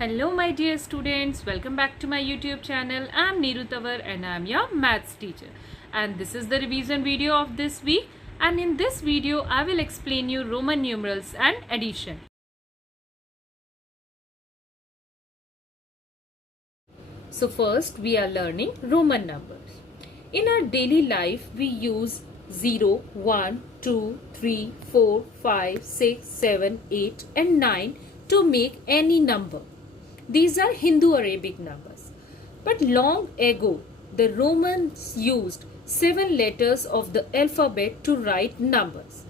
Hello my dear students, welcome back to my YouTube channel. I am Neeru Tawar and I am your maths teacher. And this is the revision video of this week, and in this video I will explain you Roman numerals and addition. So first we are learning Roman numbers. In our daily life we use 0, 1, 2, 3, 4, 5, 6, 7, 8 and 9 to make any number. These are Hindu-Arabic numbers. But long ago, the Romans used 7 letters of the alphabet to write numbers.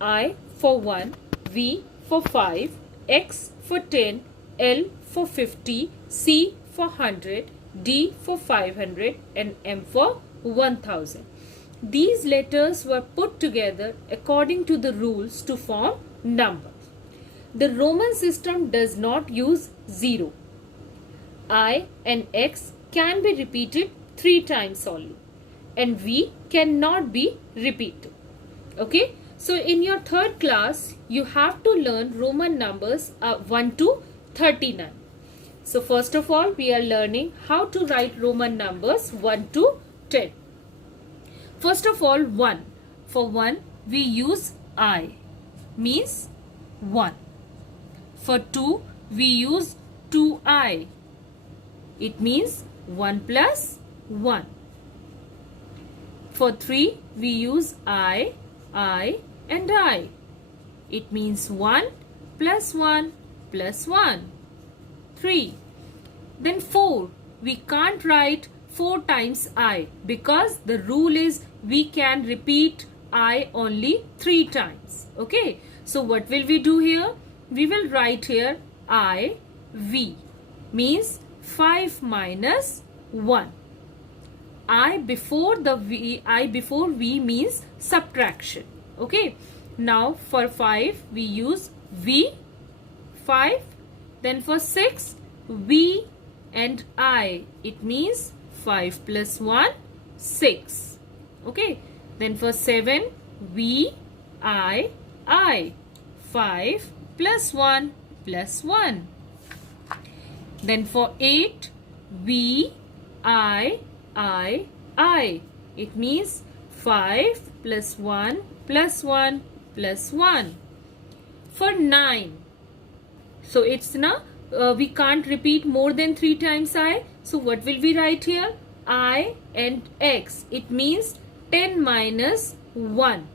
I for 1, V for 5, X for 10, L for 50, C for 100, D for 500 and M for 1000. These letters were put together according to the rules to form numbers. The Roman system does not use 0. I and X can be repeated 3 times only, and V cannot be repeated. Okay, so in your third class you have to learn Roman numbers 1 to 39. So first of all we are learning how to write Roman numbers 1 to 10. First of all 1. For 1 we use I, means 1. For 2 we use 2I. It means 1 plus 1. For 3, we use I and I. It means 1 plus 1 plus 1. 3. Then 4, we can't write 4 times I because the rule is we can repeat I only 3 times. Okay. So what will we do here? We will write here I, V, means 5 minus 1. I before V means subtraction. Okay. Now for 5 we use V, 5. Then for 6 V and I. It means 5 plus 1, 6. Okay. Then for 7 V, I. 5 plus 1 plus 1. Then for 8, V, I. It means 5 plus 1 plus 1 plus 1. For 9, so it's we can't repeat more than 3 times I. So what will we write here? I and X. It means 10 minus 1.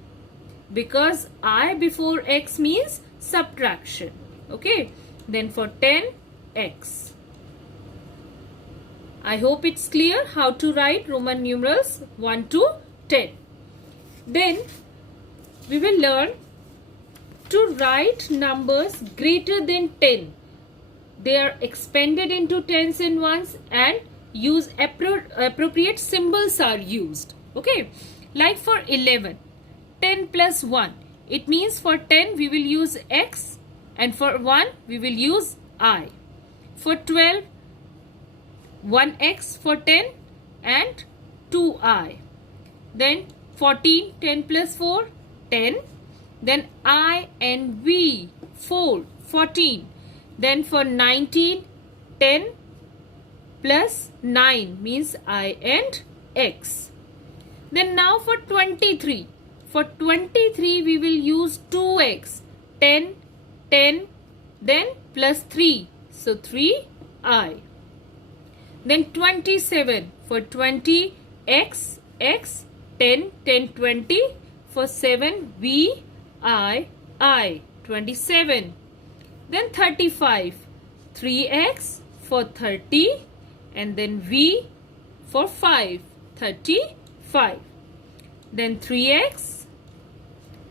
Because I before X means subtraction. Okay. Then for 10, X. I hope it's clear how to write Roman numerals 1 to 10. Then we will learn to write numbers greater than 10. They are expanded into tens and ones and use appropriate symbols are used. Okay. Like for 11, 10 plus 1. It means for 10 we will use X and for 1 we will use I. For 12, 1x for 10 and 2I. Then 14, 10 plus 4, 10. Then I and V, 4, 14. Then for 19, 10 plus 9 means I and X. Then now for 23. For 23 we will use 2x, 10, 10, then plus 3. So 3I. Then 27 for 20 x 10 10 20 for 7 v I 27. Then 35 3x for 30 and then v for 5 35. Then 3x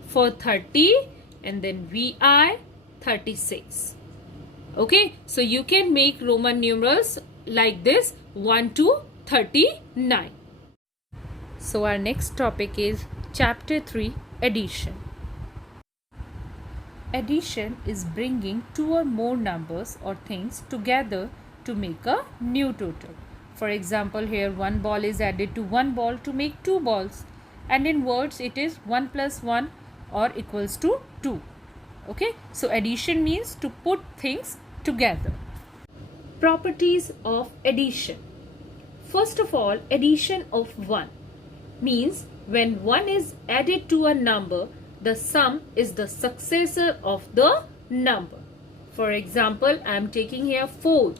for 30 and then vi 36. Okay, so you can make Roman numerals like this 1 to 39. So our next topic is chapter 3, addition. Addition is bringing 2 or more numbers or things together to make a new total. For example, here 1 ball is added to 1 ball to make 2 balls, and in words it is 1 plus 1 or equals to 2. Okay, so addition means to put things together. Properties of addition. First of all, addition of 1 means when 1 is added to a number, the sum is the successor of the number. For example, I am taking here 4.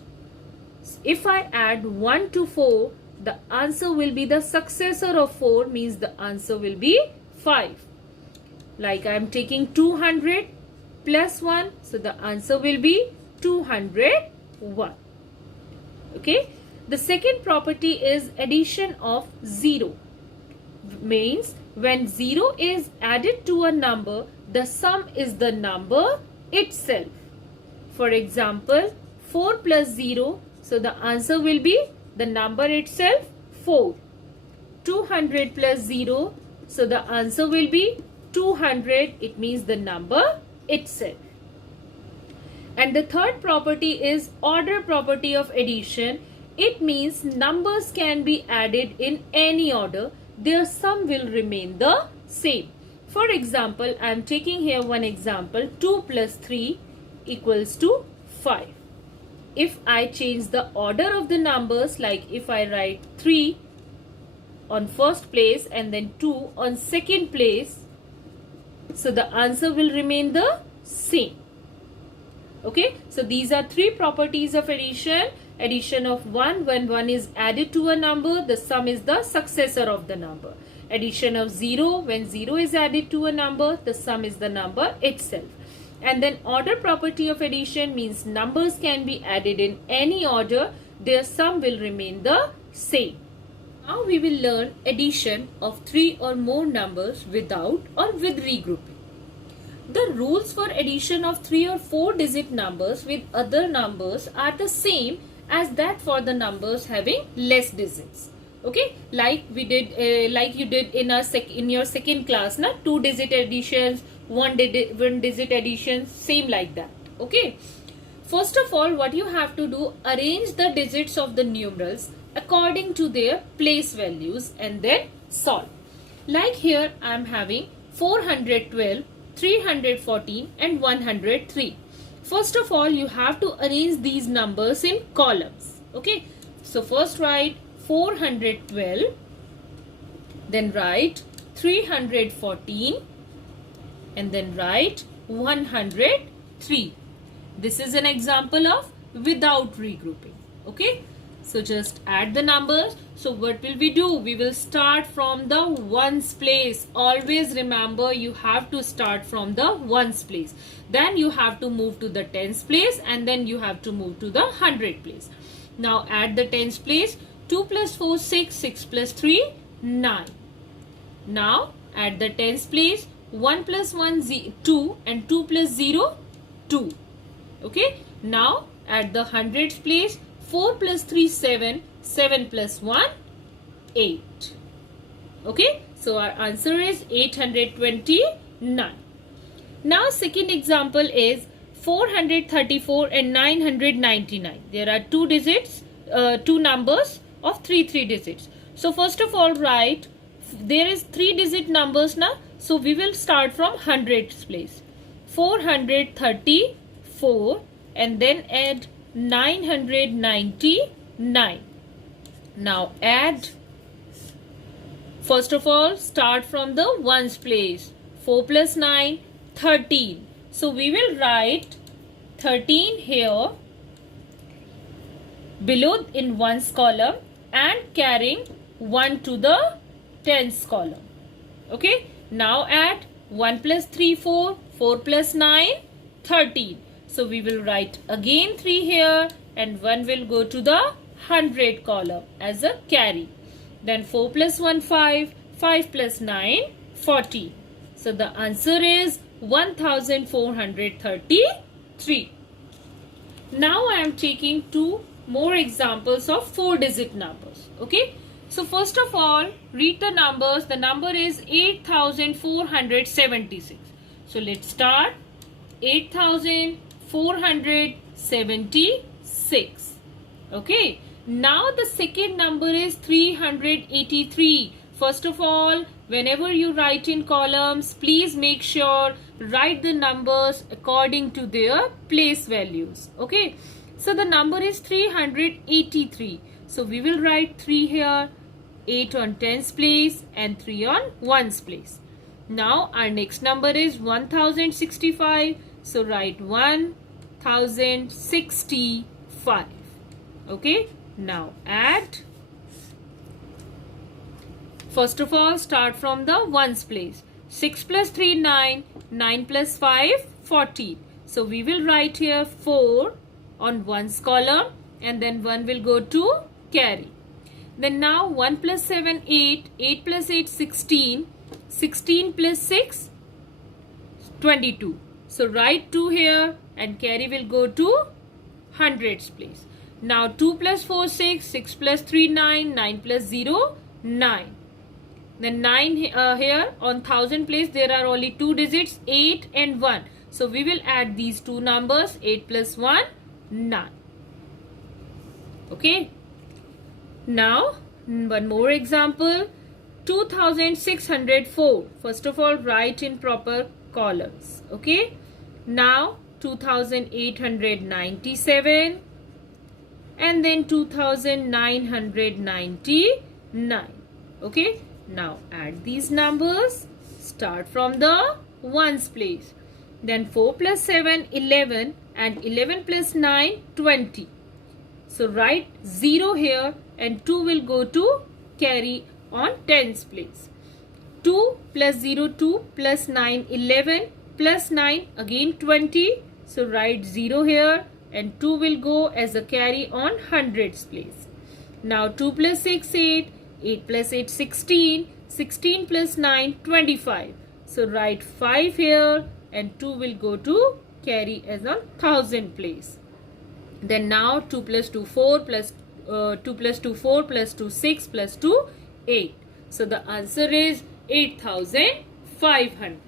If I add 1 to 4, the answer will be the successor of 4, means the answer will be 5. Like I am taking 200 plus 1, so the answer will be 201. Okay. The second property is addition of 0. Means when 0 is added to a number, the sum is the number itself. For example, 4 plus 0, so the answer will be the number itself, 4. 200 plus 0, so the answer will be 200, it means the number itself. And the third property is order property of addition. It means numbers can be added in any order, their sum will remain the same. For example, I am taking here one example, 2 plus 3 equals to 5. If I change the order of the numbers, like if I write 3 on first place and then 2 on second place, so the answer will remain the same. Okay, so these are three properties of addition. Addition of 1, when 1 is added to a number, the sum is the successor of the number. Addition of 0, when 0 is added to a number, the sum is the number itself. And then order property of addition means numbers can be added in any order, their sum will remain the same. Now we will learn addition of 3 or more numbers without or with regrouping. The rules for addition of 3 or 4 digit numbers with other numbers are the same as that for the numbers having less digits. Okay, like we did, like you did in your second class, na 2 digit additions, one digit additions, same like that. Okay, first of all, what you have to do, arrange the digits of the numerals according to their place values and then solve. Like here, I am having 412, 314 and 103. First of all, you have to arrange these numbers in columns. Okay, so first write 412, then write 314 and then write 103. This is an example of without regrouping. Okay, so just add the numbers. So what will we do? We will start from the ones place. Always remember, you have to start from the ones place. Then you have to move to the tens place and then you have to move to the 100 place. Now add the tens place. 2 plus 4, 6, 6 plus 3, 9. Now add the tens place. 1 plus 1, 2 and 2 plus 0, 2. Okay. Now add the hundreds place. 4 plus 3, 7. 7 plus 1, 8. Okay. So our answer is 829. Now second example is 434 and 999. There are two digits, two numbers of 3 digits. So first of all, write, there is 3 digit numbers now. So we will start from hundreds place. 434 and then add 999. Now add, first of all, start from the ones place. 4 plus 9, 13. So we will write 13 here below in ones column and carrying 1 to the tens column. Okay. Now add 1 plus 3, 4. 4 plus 9, 13. So we will write again 3 here and 1 will go to the 100 column as a carry. Then 4 plus 1, 5. 5 plus 9, 40. So the answer is 1433. Now I am taking 2 more examples of 4 digit numbers. Okay. So first of all, read the numbers. The number is 8476. So let's start. 8476. Okay. Now the second number is 383. First of all, whenever you write in columns, please make sure write the numbers according to their place values. Okay. So the number is 383. So we will write 3 here, 8 on tens place and 3 on ones place. Now our next number is 1065. So write 1065. Okay. Now add. First of all, start from the ones place. 6 plus 3, 9. 9 plus 5, 14. So we will write here 4 on ones column and then 1 will go to carry. Then now 1 plus 7, 8. 8 plus 8, 16. 16 plus 6, 22. So write 2 here and carry will go to hundreds place. Now 2 plus 4, 6. 6 plus 3, 9. 9 plus 0, 9. Then 9 here on thousand place there are only 2 digits, 8 and 1. So we will add these two numbers, 8 plus 1, 9. Okay. Now one more example, 2604. First of all, write in proper columns. Okay. Now 2897 and then 2999. Okay. Now add these numbers. Start from the ones place. Then 4 plus 7, 11 and 11 plus 9, 20. So write 0 here and 2 will go to carry on tens place. 2 plus 0, 2 plus 9, 11 plus 9 again 20. So write 0 here and 2 will go as a carry on hundreds place. Now 2 plus 6, 8. 8 plus 8, 16. 16 plus 9, 25. So write 5 here and 2 will go to carry as a thousand place. Then now 2 plus 2, 4 plus 2 plus 2, 4 plus 2, 6 plus 2, 8. So the answer is 8500.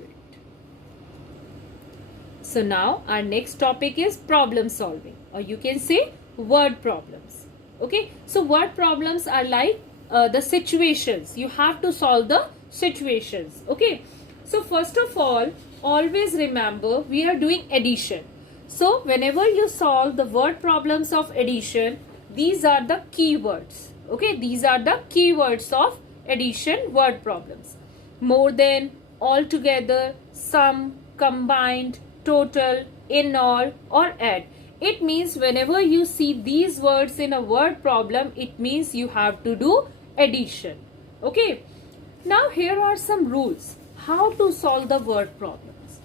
So now our next topic is problem solving, or you can say word problems. Okay. So word problems are like the situations. You have to solve the situations. Okay. So first of all, always remember we are doing addition. So whenever you solve the word problems of addition, these are the keywords. Okay. These are the keywords of addition word problems. More than, altogether, sum, combined, total, in all, or add. It means whenever you see these words in a word problem, it means you have to do addition. Okay. Now here are some rules how to solve the word problems.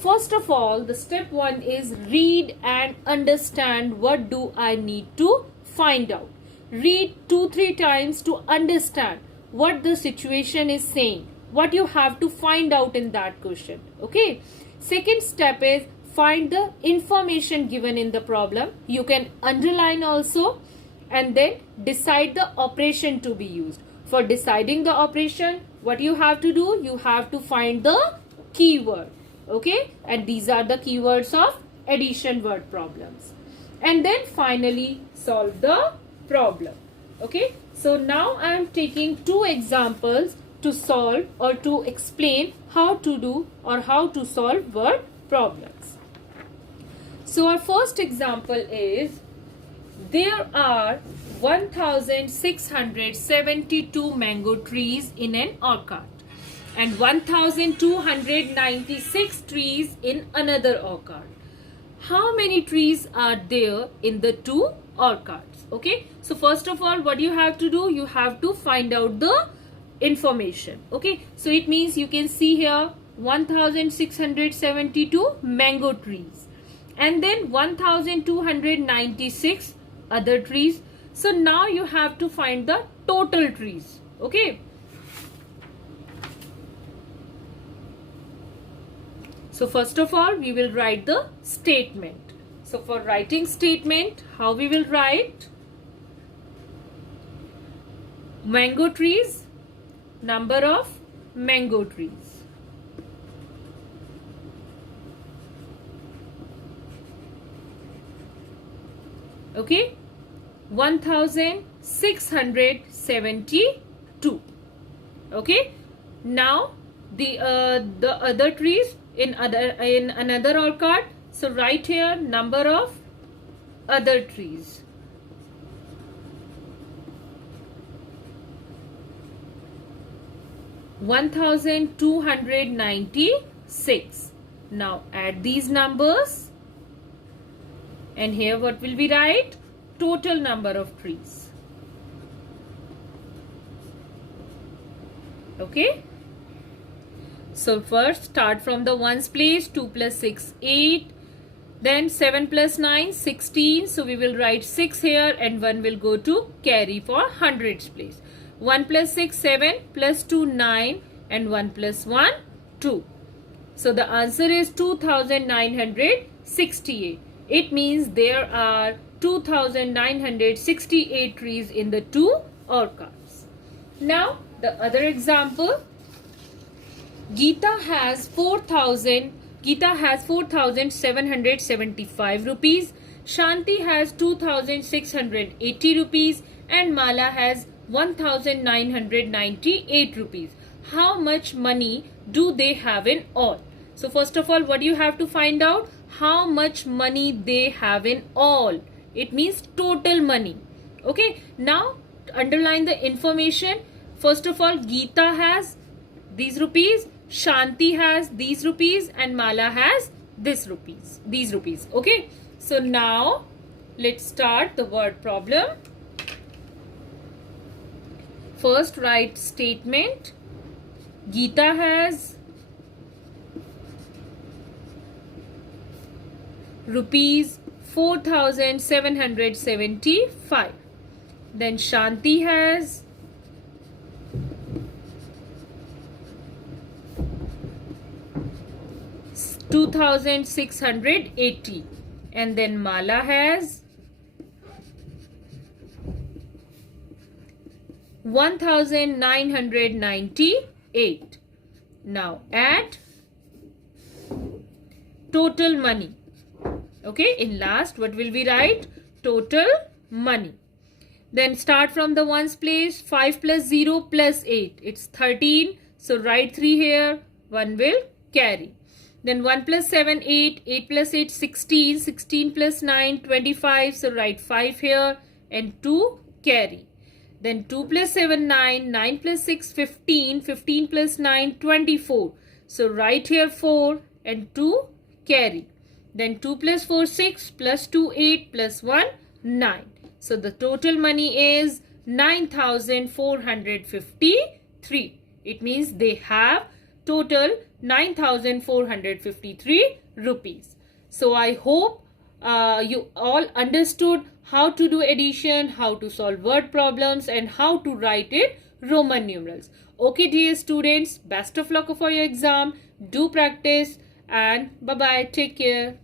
First of all, the step 1 is read and understand what do I need to find out. Read 2-3 times to understand what the situation is saying, what you have to find out in that question. Okay. Second step is find the information given in the problem. You can underline also, and then decide the operation to be used. For deciding the operation, what you have to do? You have to find the keyword. Okay. And these are the keywords of addition word problems. And then finally solve the problem. Okay. So now I am taking 2 examples to solve or to explain how to do or how to solve word problems. So our first example is, there are 1672 mango trees in an orchard and 1296 trees in another orchard. How many trees are there in the 2 orchards? Okay. So first of all, what you have to do? You have to find out the information. Okay. So it means you can see here 1672 mango trees and then 1296 other trees. So now you have to find the total trees. Okay. So first of all, we will write the statement. So for writing statement, how we will write? Mango trees, number of mango trees. Okay. 1672. Okay. Now the other trees in another orchard. So write here number of other trees. (1,296). Now add these numbers, and here what will we write? Total number of trees. Okay. So first start from the ones place. 2 plus 6, 8. Then 7 plus 9, 16. So we will write 6 here and 1 will go to carry for hundreds place. 1 plus 6, 7. Plus 2, 9. And 1 plus 1, 2. So the answer is 2,968. It means there are 2,968 trees in the 2 orchards. Now the other example. Geeta has 4,775 rupees. Shanti has 2,680 rupees. And Mala has 1,998 rupees. How much money do they have in all? So first of all, what do you have to find out? How much money they have in all. It means total money. Okay. Now underline the information. First of all, Geeta has these rupees, Shanti has these rupees, and Mala has these rupees. Okay. So now let's start the word problem. First write statement. Geeta has rupees 4,775. Then Shanti has 2,680. And then Mala has 1,998. Now add total money. Okay, in last what will we write? Total money. Then start from the ones place. 5 plus 0 plus 8. It's 13. So write 3 here. 1 will carry. Then 1 plus 7, 8. 8 plus 8, 16. 16 plus 9, 25. So write 5 here and 2 carry. Then 2 plus 7, 9. 9 plus 6, 15. 15 plus 9, 24. So write here 4 and 2 carry. Then 2 plus 4, 6. Plus 2, 8. Plus 1, 9. So the total money is 9,453. It means they have total 9,453 rupees. So I hope you all understood how to do addition, how to solve word problems, and how to write it Roman numerals. Okay, dear students, best of luck for your exam. Do practice and bye-bye. Take care.